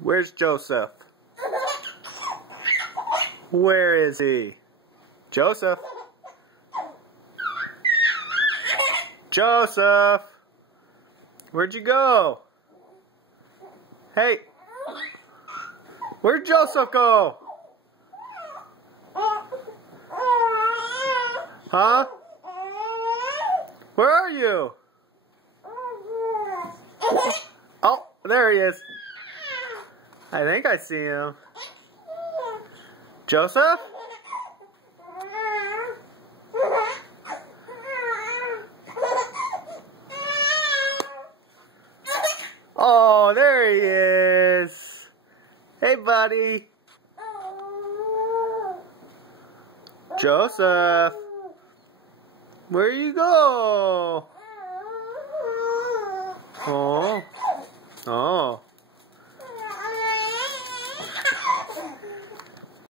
Where's Joseph? Where is he? Joseph? Joseph! Where'd you go? Hey! Where'd Joseph go? Huh? Where are you? Oh, there he is. I think I see him. Joseph? Oh, there he is. Hey, buddy. Joseph. Where you go? Oh. Oh.